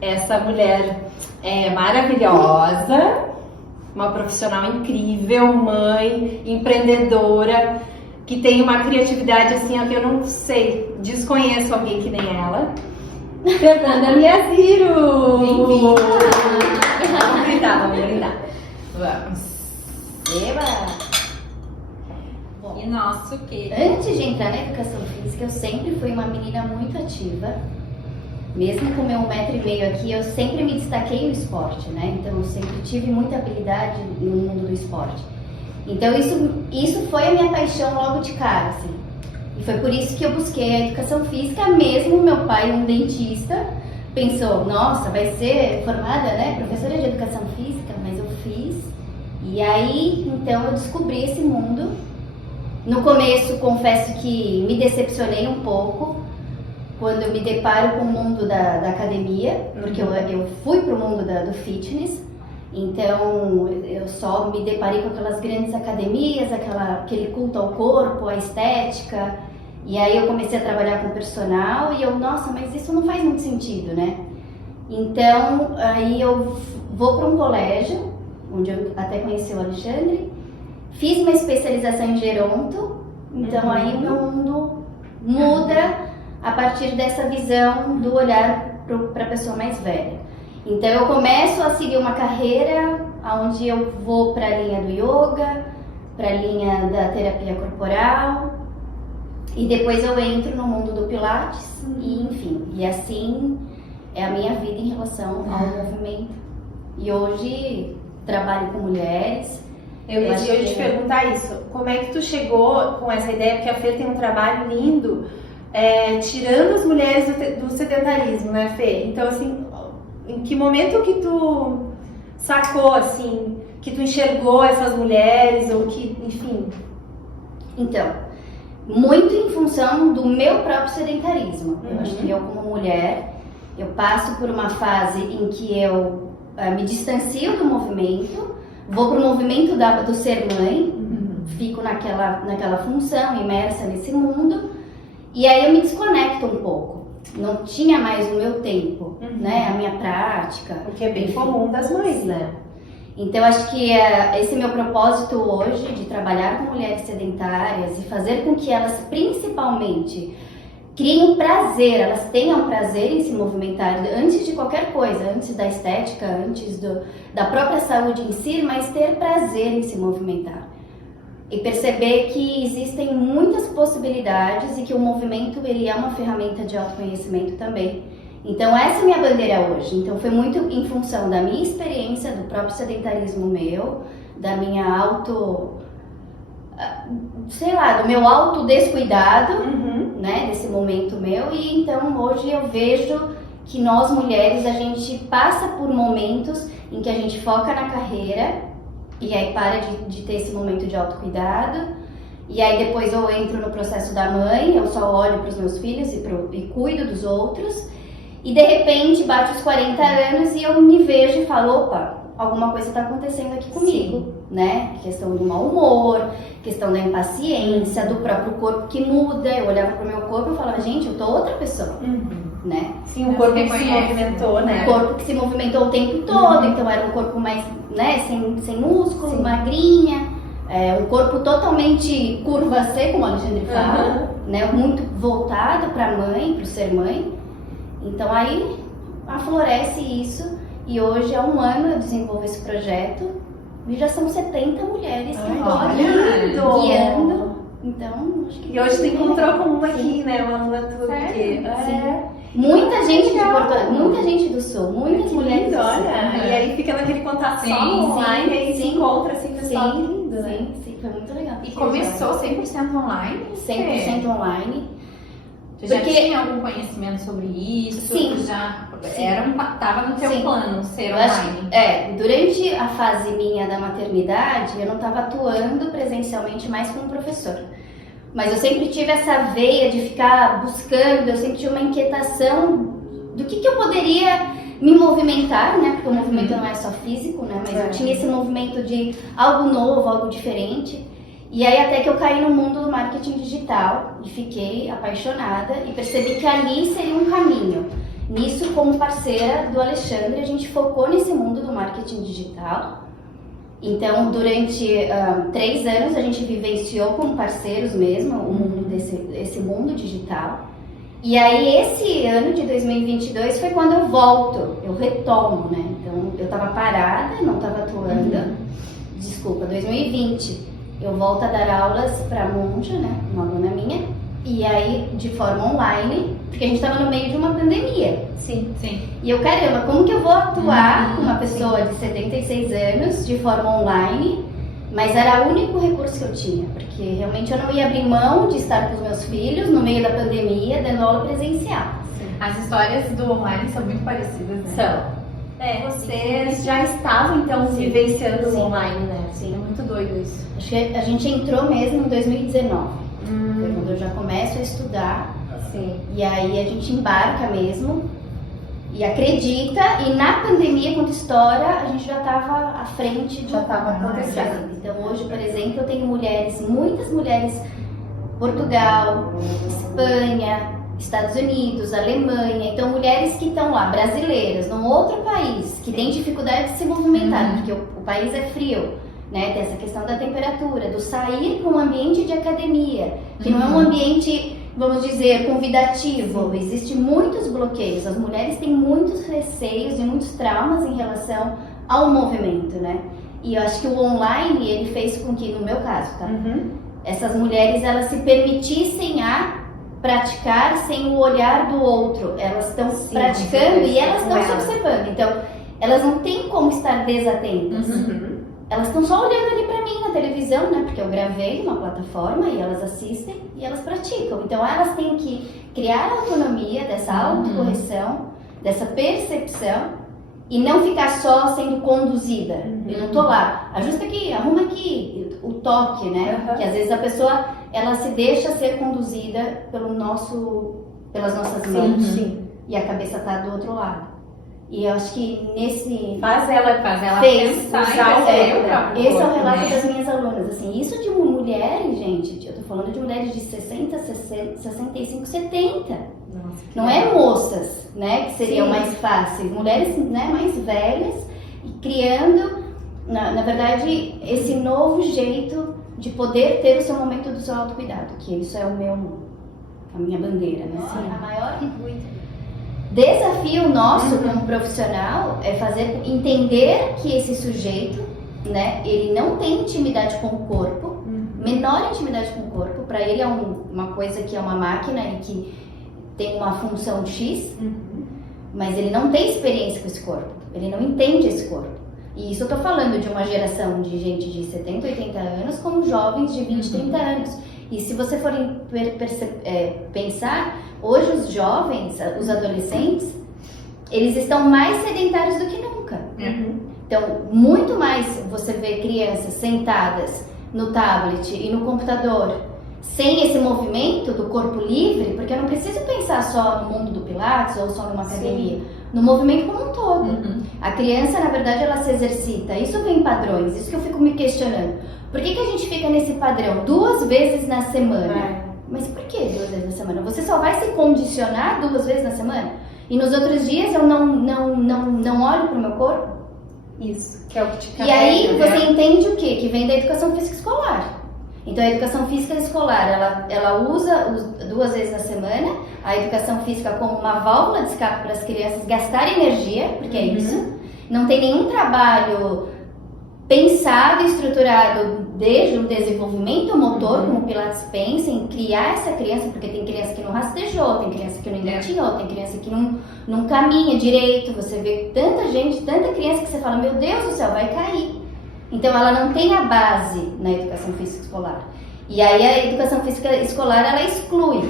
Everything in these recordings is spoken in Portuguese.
Essa mulher é maravilhosa, uma profissional incrível, mãe, empreendedora, que tem uma criatividade assim, ó, que eu não sei, desconheço alguém que nem ela. Fernanda Miaziro! Bem-vinda! Vamos brindar. Vamos. Eba! E nosso quê? Antes de entrar na educação física, eu sempre fui uma menina muito ativa. Mesmo com meu 1,5 m aqui, eu sempre me destaquei no esporte, né? Então eu sempre tive muita habilidade no mundo do esporte. Então isso foi a minha paixão logo de cara, assim. E foi por isso que eu busquei a educação física, mesmo meu pai, um dentista, pensou, nossa, vai ser formada, né, professora de educação física, mas eu fiz. E aí, então eu descobri esse mundo. No começo, confesso que me decepcionei um pouco, quando eu me deparo com o mundo da academia, porque eu fui para o mundo do fitness, então eu só me deparei com aquelas grandes academias, aquele culto ao corpo, a estética, e aí eu comecei a trabalhar com personal e eu, nossa, mas isso não faz muito sentido, né? Então, aí eu vou para um colégio, onde eu até conheci o Alexandre, fiz uma especialização em geronto, então aí o meu mundo muda a partir dessa visão do olhar para a pessoa mais velha. Então eu começo a seguir uma carreira onde eu vou para a linha do yoga, para a linha da terapia corporal e depois eu entro no mundo do pilates e enfim, e assim é a minha vida em relação ao movimento. E hoje trabalho com mulheres. Eu ia te perguntar isso, como é que tu chegou com essa ideia, porque a Fê tem um trabalho lindo, tirando as mulheres do sedentarismo, né, Fê? Então, assim, em que momento que tu sacou, assim, que tu enxergou essas mulheres, ou que, enfim... Então, muito em função do meu próprio sedentarismo. Eu acho que eu, como mulher, eu passo por uma fase em que eu me distancio do movimento, vou para o movimento do ser mãe, fico naquela função, imersa nesse mundo, e aí eu me desconecto um pouco. Não tinha mais o meu tempo, né? A minha prática. Porque é bem comum das mães, né? Então, acho que esse é meu propósito hoje, de trabalhar com mulheres sedentárias e fazer com que elas, principalmente, criem prazer, elas tenham prazer em se movimentar antes de qualquer coisa, antes da estética, antes da própria saúde em si, mas ter prazer em se movimentar. E perceber que existem muitas possibilidades e que o movimento ele é uma ferramenta de autoconhecimento também. Então essa é a minha bandeira hoje. Então foi muito em função da minha experiência, do próprio sedentarismo meu, da minha do meu autodescuidado, né, desse momento meu. E então hoje eu vejo que nós mulheres, a gente passa por momentos em que a gente foca na carreira e aí para de ter esse momento de autocuidado. E aí depois eu entro no processo da mãe, eu só olho para os meus filhos e cuido dos outros. E de repente bate os 40 anos e eu me vejo e falo, opa, alguma coisa está acontecendo aqui comigo, né? Questão do mau humor, questão da impaciência, do próprio corpo que muda. Eu olhava pro meu corpo e falava, gente, eu tô outra pessoa, né? Sim, o corpo que se movimentou, né? O corpo que se movimentou o tempo todo, então era um corpo mais, né, sem músculo, magrinha, um corpo totalmente curva C, como a Alexandre fala, né? Muito voltado para a mãe, para o ser mãe. Então aí aflorece isso e hoje há 1 ano eu desenvolvo esse projeto e já são 70 mulheres que eu tô guiando. Então, acho que... E hoje tu encontrou com uma aqui, né? Uma aluna tua aqui. Sim. Muita gente de Porto, muita gente do Sul, muitas mulheres do Sul. Olha, e aí fica naquele contato só online, e aí se encontra assim, pessoal lindo, né? Sim, foi muito legal. E começou 100% online? 100% online. Você já tinha algum conhecimento sobre isso? Sim. Tava no teu plano ser online? Durante a fase minha da maternidade, eu não estava atuando presencialmente mais como professora. Mas eu sempre tive essa veia de ficar buscando, eu sempre tive uma inquietação do que eu poderia me movimentar, né? Porque o movimento não é só físico, né? Mas eu tinha esse movimento de algo novo, algo diferente. E aí até que eu caí no mundo do marketing digital e fiquei apaixonada e percebi que ali seria um caminho. Nisso, como parceira do Alexandre, a gente focou nesse mundo do marketing digital. Então, durante 3 anos, a gente vivenciou como parceiros mesmo o mundo esse mundo digital. E aí, esse ano de 2022 foi quando eu volto, eu retomo, né? Então, eu estava parada, não estava atuando. Desculpa, 2020, eu volto a dar aulas para a Monja, né? Uma aluna minha. E aí, de forma online, porque a gente estava no meio de uma pandemia. Sim. E eu, caramba, como que eu vou atuar com uma pessoa de 76 anos de forma online? Mas era o único recurso que eu tinha, porque realmente eu não ia abrir mão de estar com os meus filhos no meio da pandemia, dando aula presencial. As histórias do online são muito parecidas, né? Vocês já estavam, então, vivenciando o online, né? Sim. É muito doido isso. Acho que a gente entrou mesmo em 2019. Foi quando eu já começo a estudar. Sim. E aí a gente embarca mesmo e acredita. E na pandemia, quando estoura, a gente já estava à frente de... Já estava acontecendo. Então hoje, por exemplo, eu tenho mulheres, muitas mulheres, Portugal, Espanha, Estados Unidos, Alemanha. Então mulheres que estão lá, brasileiras, num outro país, que tem dificuldade de se movimentar, porque o país é frio. Né, tem essa questão da temperatura, do sair para um ambiente de academia, que não é um ambiente, vamos dizer, convidativo. Existem muitos bloqueios, as mulheres têm muitos receios e muitos traumas em relação ao movimento, né? E eu acho que o online, ele fez com que, no meu caso, tá? Essas mulheres, elas se permitissem a praticar sem o olhar do outro. Elas estão praticando e elas estão se observando. Então, elas não têm como estar desatentas. Elas estão só olhando ali pra mim na televisão, né? Porque eu gravei uma plataforma e elas assistem e elas praticam. Então elas têm que criar a autonomia dessa autocorreção, dessa percepção e não ficar só sendo conduzida. Eu não tô lá, ajusta aqui, arruma aqui, o toque, né? Que às vezes a pessoa, ela se deixa ser conduzida pelas nossas mãos. E a cabeça tá do outro lado. E eu acho que nesse... Faz ela fez, pensar esse é o relato das minhas alunas. Assim, isso de mulheres, gente, eu tô falando de mulheres de 60, 65, 70. Nossa, não é moças, né, que seriam mais fáceis. Mulheres, né, mais velhas e criando, na verdade, esse novo jeito de poder ter o seu momento do seu autocuidado, que isso é a minha bandeira, né? Assim, a maior desafio nosso como profissional é entender que esse sujeito, né, ele não tem intimidade com o corpo, menor intimidade com o corpo. Para ele é uma coisa que é uma máquina e que tem uma função X, mas ele não tem experiência com esse corpo, ele não entende esse corpo. E isso eu tô falando de uma geração de gente de 70, 80 anos com jovens de 20, 30 anos. E se você for pensar, hoje os jovens, os adolescentes, eles estão mais sedentários do que nunca. Então, muito mais você vê crianças sentadas no tablet e no computador, sem esse movimento do corpo livre, porque eu não preciso pensar só no mundo do Pilates ou só numa academia, no movimento como um todo. A criança, na verdade, ela se exercita. Isso vem em padrões, isso que eu fico me questionando. Por que a gente fica nesse padrão 2 vezes na semana? Mas por que 2 vezes na semana? Você só vai se condicionar 2 vezes na semana? E nos outros dias eu não olho pro meu corpo? Isso, que é o que te carrega. E aí você entende o quê? Que vem da educação física escolar. Então a educação física escolar, ela usa 2 vezes na semana a educação física como uma válvula de escape para as crianças gastarem energia, porque é isso. Não tem nenhum trabalho pensado e estruturado desde o desenvolvimento motor, como o Pilates pensa, em criar essa criança, porque tem criança que não rastejou, tem criança que não engatinhou, tem criança que não caminha direito. Você vê tanta gente, tanta criança que você fala, meu Deus do céu, vai cair. Então ela não tem a base na educação física escolar. E aí a educação física escolar, ela exclui.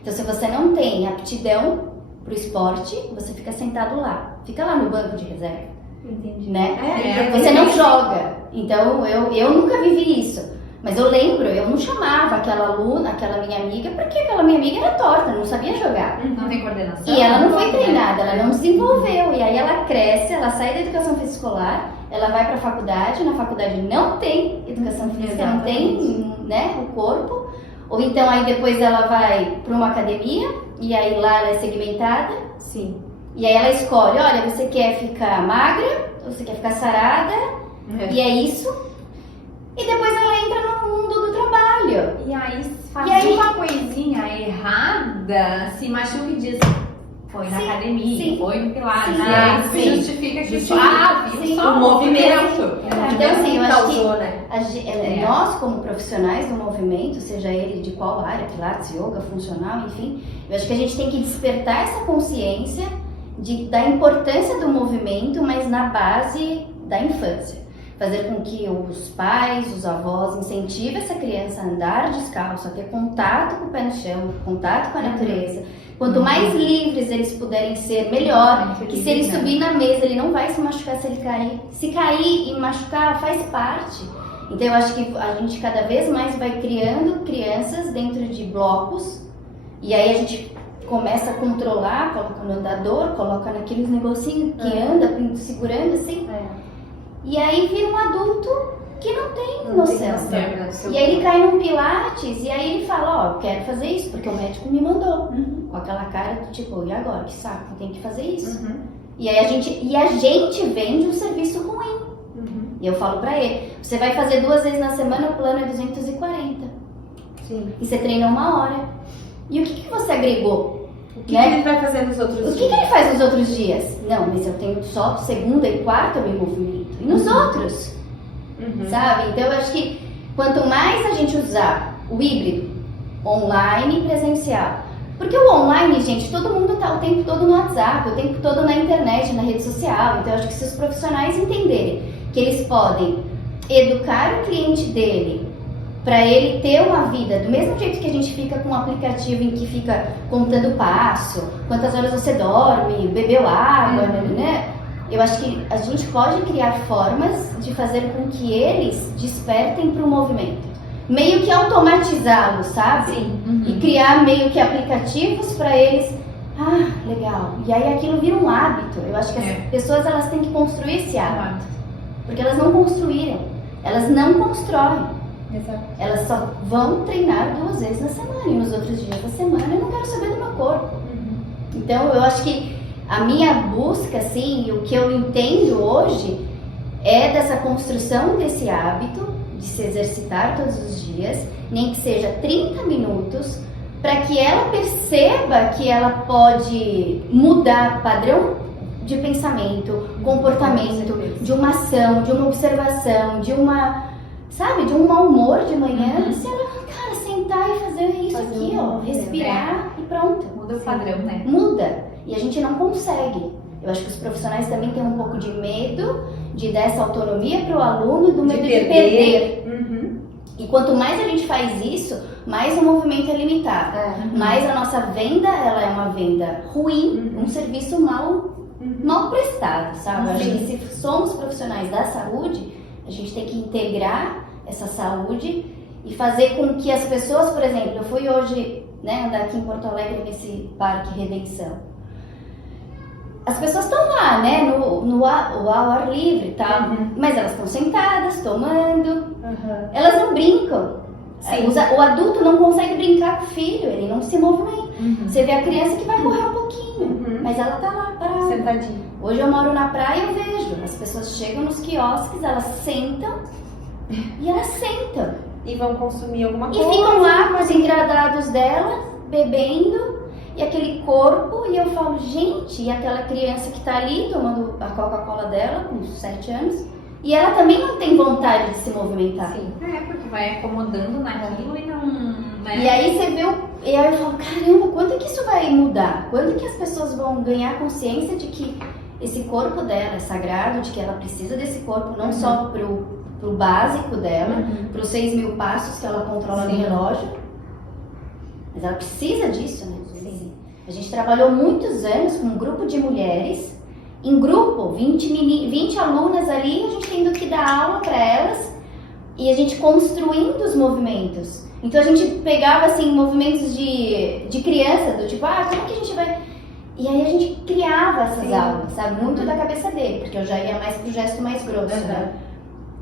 Então se você não tem aptidão para o esporte, você fica sentado lá. Fica lá no banco de reserva. Entendi. Né? Você não joga. Então eu nunca vivi isso. Mas eu lembro, eu não chamava aquela aluna, aquela minha amiga, porque aquela minha amiga era torta, não sabia jogar. Não tem coordenação. E ela não foi treinada, ela não desenvolveu. E aí ela cresce, ela sai da educação física escolar, ela vai para a faculdade, na faculdade não tem educação física, não tem, né, o corpo. Ou então aí depois ela vai para uma academia, e aí lá ela é segmentada. Sim. E aí ela escolhe, olha, você quer ficar magra, você quer ficar sarada, e é isso. E depois ela entra no mundo do trabalho. E aí, fazer uma coisinha errada, se machuca e diz, foi na academia, foi no Pilates. Sim. E aí se justifica que viu só o movimento. Então, assim, eu acho que né? nós, como profissionais do movimento, seja ele de qual área, Pilates, yoga, funcional, enfim, eu acho que a gente tem que despertar essa consciência da importância do movimento, mas na base da infância. Fazer com que os pais, os avós incentivem essa criança a andar descalço, a ter contato com o pé no chão, contato com a natureza. Quanto mais livres eles puderem ser, melhor. Que se ele subir na mesa, ele não vai se machucar se ele cair. Se cair e machucar, faz parte. Então eu acho que a gente cada vez mais vai criando crianças dentro de blocos. E aí a gente começa a controlar, coloca no andador, coloca naqueles negocinhos que anda segurando assim. E aí vira um adulto que não tem noção. E aí ele cai num pilates e aí ele fala, ó, quero fazer isso porque o médico me mandou. Com aquela cara do tipo, e agora? Que saco, tem que fazer isso. E aí a gente vende um serviço ruim. E eu falo pra ele, você vai fazer 2 vezes na semana, o plano é 240. Sim. E você treina 1 hora. E o que você agregou? O que ele vai fazer nos outros dias? O que ele faz nos outros dias? Não, mas eu tenho só segunda e quarta eu me movimento. E nos outros? Sabe? Então eu acho que quanto mais a gente usar o híbrido, online e presencial. Porque o online, gente, todo mundo tá o tempo todo no WhatsApp, o tempo todo na internet, na rede social. Então eu acho que se os profissionais entenderem que eles podem educar o cliente dele para ele ter uma vida, do mesmo jeito que a gente fica com um aplicativo em que fica contando passo, quantas horas você dorme, bebeu água, né? Eu acho que a gente pode criar formas de fazer com que eles despertem para o movimento. Meio que automatizá-lo, sabe? Sim. E criar meio que aplicativos para eles. Ah, legal. E aí aquilo vira um hábito. Eu acho que as pessoas elas têm que construir esse hábito. Porque elas não construíram. Elas não constroem. Exato. Elas só vão treinar 2 vezes na semana. E nos outros dias da semana eu não quero saber do meu corpo. Então eu acho que a minha busca, assim, e o que eu entendo hoje é dessa construção desse hábito de se exercitar todos os dias, nem que seja 30 minutos, para que ela perceba que ela pode mudar padrão de pensamento, comportamento, de uma ação, de uma observação, de uma, sabe, de um mau humor de manhã, se ela, cara, sentar e fazer isso aqui, ó, respirar e pronto. Muda o padrão, né? Muda. E a gente não consegue. Eu acho que os profissionais também têm um pouco de medo de dar essa autonomia para o aluno, do medo de perder. E quanto mais a gente faz isso, mais o movimento é limitado. Mais a nossa venda, ela é uma venda ruim, um serviço mal prestado, sabe? Eu acho que se somos profissionais da saúde, a gente tem que integrar essa saúde e fazer com que as pessoas, por exemplo, eu fui hoje, né, andar aqui em Porto Alegre nesse Parque Redenção. As pessoas estão lá, né, no ar livre, tá? Mas elas estão sentadas, tomando, elas não brincam. O adulto não consegue brincar com o filho, ele não se movimenta. Você vê a criança que vai correr um pouquinho, mas ela tá lá parada. Sentadinha. Hoje eu moro na praia e eu vejo, as pessoas chegam nos quiosques, elas sentam e elas sentam. E vão consumir alguma coisa. E ficam lá com os engradados delas, bebendo. E aquele corpo, e eu falo, gente, e aquela criança que tá ali tomando a Coca-Cola dela, com 7 anos, e ela também não tem vontade de se movimentar. Sim. Porque vai acomodando naquilo e não... Né? E aí você vê, e aí eu falo, caramba, quando que isso vai mudar? Quando que as pessoas vão ganhar consciência de que esse corpo dela é sagrado, de que ela precisa desse corpo, não só pro básico dela, pros 6.000 passos que ela controla no relógio, mas ela precisa disso, né? A gente trabalhou muitos anos com um grupo de mulheres, em grupo, 20 alunas ali, a gente tendo que dar aula para elas e a gente construindo os movimentos. Então a gente pegava assim movimentos de criança, do tipo, como que a gente vai... E aí a gente criava essas aulas, sabe? Muito da cabeça dele, porque eu já ia mais pro gesto mais grosso, né?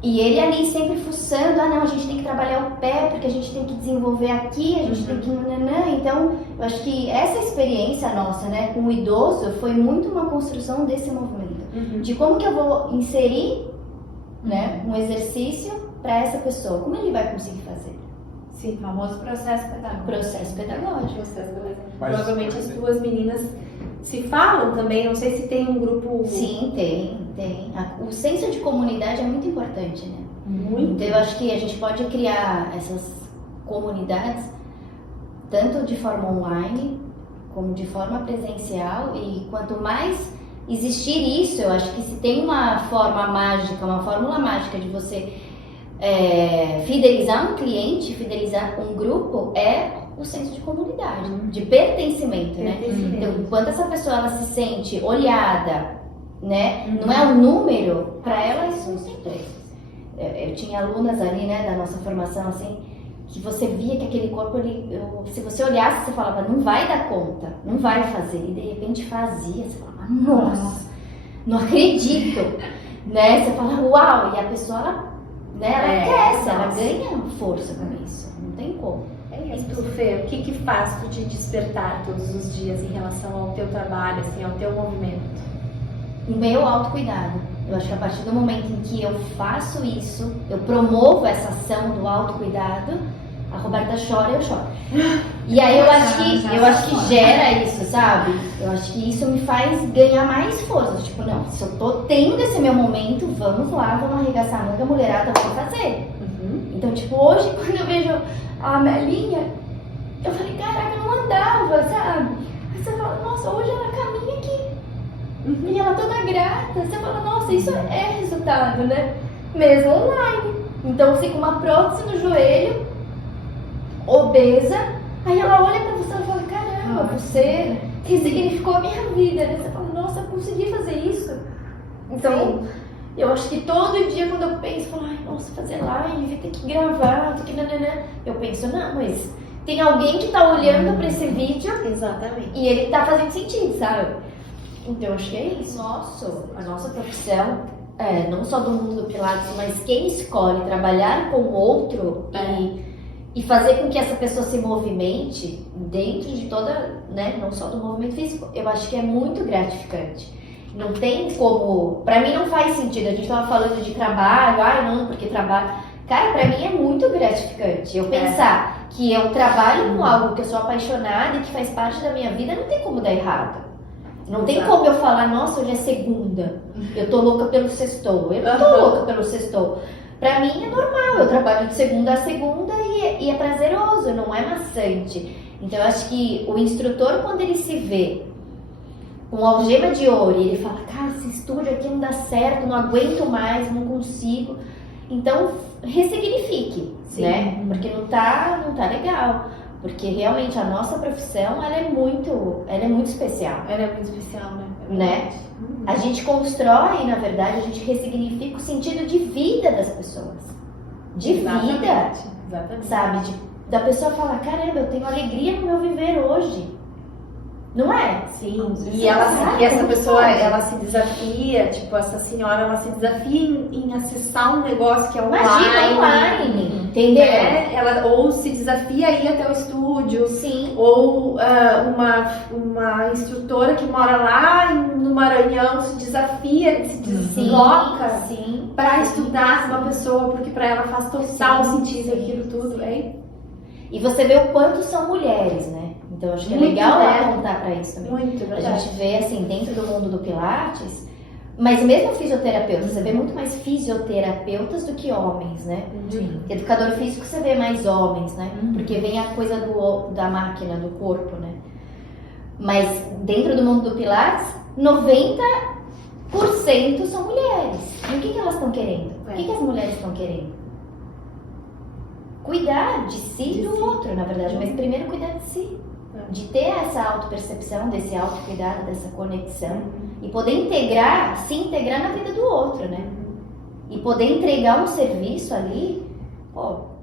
E ele ali sempre fuçando, não, a gente tem que trabalhar o pé, porque a gente tem que desenvolver aqui, a gente tem que... Então, eu acho que essa experiência nossa, né, com o idoso, foi muito uma construção desse movimento. De como que eu vou inserir, né, um exercício para essa pessoa, como ele vai conseguir fazer? Sim, famoso processo pedagógico. Processo pedagógico. Provavelmente as duas meninas se falam também, não sei se tem um grupo... Sim, tem. O senso de comunidade é muito importante, né? Muito. Então eu acho que a gente pode criar essas comunidades tanto de forma online como de forma presencial, e quanto mais existir isso, eu acho que se tem uma forma mágica, uma fórmula mágica de você fidelizar um cliente, fidelizar um grupo, é o senso de comunidade, de pertencimento, né? Então, enquanto essa pessoa ela se sente olhada, né? Não é um número, para ela isso não tem preço. Eu tinha alunas ali, né, da nossa formação, assim, que você via que aquele corpo, se você olhasse, você falava, não vai dar conta, não vai fazer, e de repente fazia, você falava, nossa, não acredito, né? Você fala, uau, e a pessoa, ela cresce, ela ganha força com isso, não tem como. E tu, Fê, o que faz tu te despertar todos os dias em relação ao teu trabalho, assim, ao teu movimento? O meu autocuidado. Eu acho que a partir do momento em que eu faço isso, eu promovo essa ação do autocuidado, a Roberta chora e eu choro. E aí eu acho que gera isso, sabe? Eu acho que isso me faz ganhar mais força. Tipo, não, se eu tô tendo esse meu momento, vamos lá, vamos arregaçar a manga, mulherada, vamos fazer. Então, tipo, hoje quando eu vejo a Melinha, eu falei, caraca, eu não andava, sabe? Aí você fala, nossa, hoje ela caminha aqui. E ela toda grata, você fala, nossa, isso é resultado, né? Mesmo online. Então você com uma prótese no joelho, obesa, aí ela olha pra você e fala, caramba, você ressignificou a minha vida, né? Você fala, nossa, eu consegui fazer isso. Então, eu acho que todo dia quando eu penso, eu falo, ai, nossa, fazer live, ter que gravar, ter que nananã, eu penso, não, mas tem alguém que tá olhando pra esse vídeo. Exatamente. E ele tá fazendo sentido, sabe? Então, eu acho que é isso. A nossa profissão, não só do mundo do Pilates, mas quem escolhe trabalhar com o outro e fazer com que essa pessoa se movimente dentro de toda, né, não só do movimento físico, eu acho que é muito gratificante. Não tem como... Pra mim não faz sentido. A gente tava falando de trabalho, não, porque trabalho... Cara, pra mim é muito gratificante. Eu pensar que eu trabalho com algo que eu sou apaixonada e que faz parte da minha vida, não tem como dar errado. Não tem como eu falar, nossa, hoje é segunda, eu tô louca pelo sextou. Eu não tô louca pelo sextou. Pra mim é normal, eu trabalho de segunda a segunda e é prazeroso, não é maçante. Então eu acho que o instrutor, quando ele se vê com algema de ouro e ele fala, cara, esse estúdio aqui não dá certo, não aguento mais, não consigo. Então ressignifique, né? Porque não tá legal. Porque realmente a nossa profissão, ela é muito especial. Ela é muito especial, né? A gente constrói, na verdade, a gente ressignifica o sentido de vida das pessoas. De vida. Exatamente. Sabe? Da pessoa falar, caramba, eu tenho alegria no meu viver hoje. Não é? Sim. E essa pessoa, ela se desafia, tipo, essa senhora, ela se desafia em acessar um negócio que é online. Imagina online, entendeu? Ela ou se desafia a ir até o estúdio. Sim. Ou uma instrutora que mora lá no Maranhão se desafia, se desloca para estudar com uma pessoa, porque para ela faz total sentido aquilo tudo, hein? E você vê o quanto são mulheres, né? Então acho que é legal apontar para isso também. Muito, verdade. A gente vê assim, dentro do mundo do Pilates, mas mesmo fisioterapeutas, você vê muito mais fisioterapeutas do que homens, né? Educador físico você vê mais homens, né? Porque vem a coisa da máquina, do corpo, né? Mas dentro do mundo do Pilates, 90% são mulheres. E o que elas estão querendo? O que as mulheres estão querendo? Cuidar de si e do outro, na verdade, mas primeiro cuidar de si. De ter essa autopercepção, desse autocuidado, dessa conexão e poder se integrar na vida do outro, né? E poder entregar um serviço ali, pô,